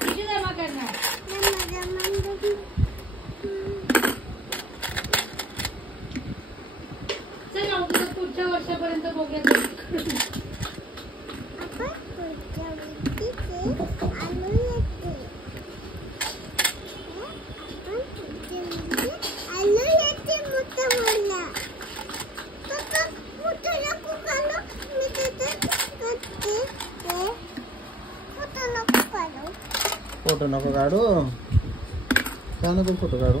किती जमा करणार? चल ना उद्या पुढच्या वर्षापर्यंत बघूया. फोटो नको काढू. का नको फोटो काढू?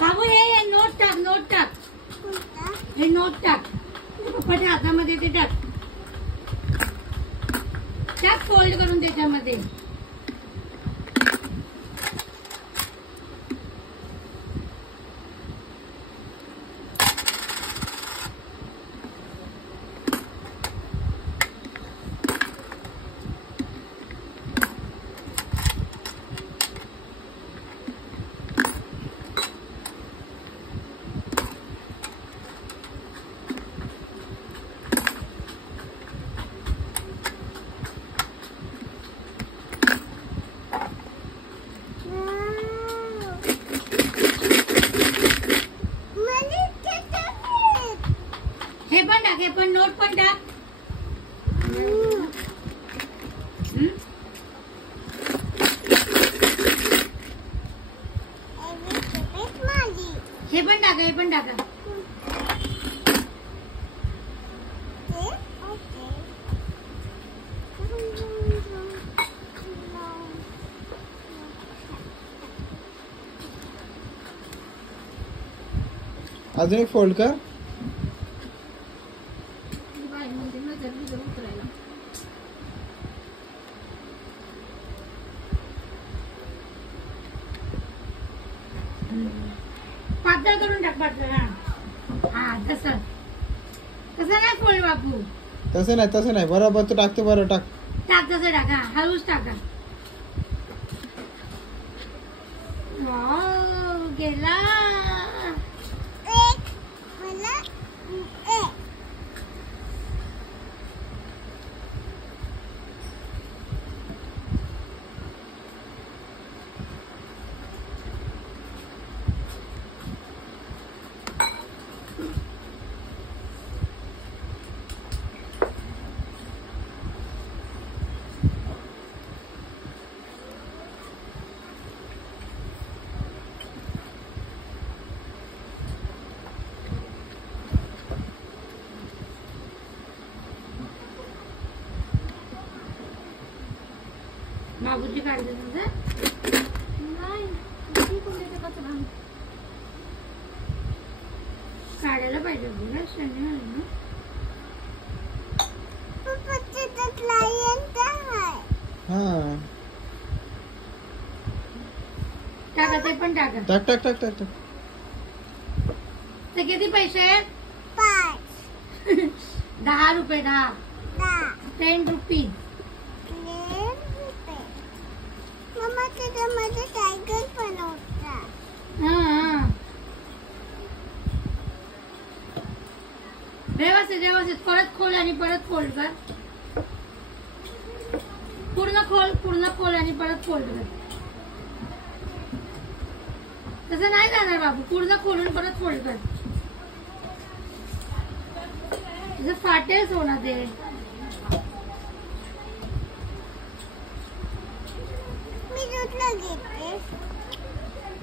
बाबू हे नोट टाक, नोट टाक. हे नोट टाक. पप्पाच्या हातामध्ये ते टाक. टाक फोल्ड करून त्याच्यामध्ये. हे पण नोट पण टाक. हे पण टाका, हे पण टाका. अजून एक फोल्ड कर. पातळ करून टाक, पातळ. हा तसं तसं नाही फोल्ड बापू. तसं नाही बरोबर तू टाकते. बरं टाक टाक, तसं टाका. हळूच टाका. वाव गेला. बाबूजी काढले तुझं नाही. काढायला पाहिजे तुला. शनिवार ना. टाका, ते पण टाका. टाक टाक टाक टाक टाक. ते किती पैसे? 10 रुपये. 10 रुपीज. व्यवस्थित परत खोल आणि परत फोल्ड कर. पूर्ण खोल आणि परत फोल्ड कर. तसं नाही जाणार बाबू. पूर्ण खोलून परत फोल्ड कर. फाटेल सोना ते.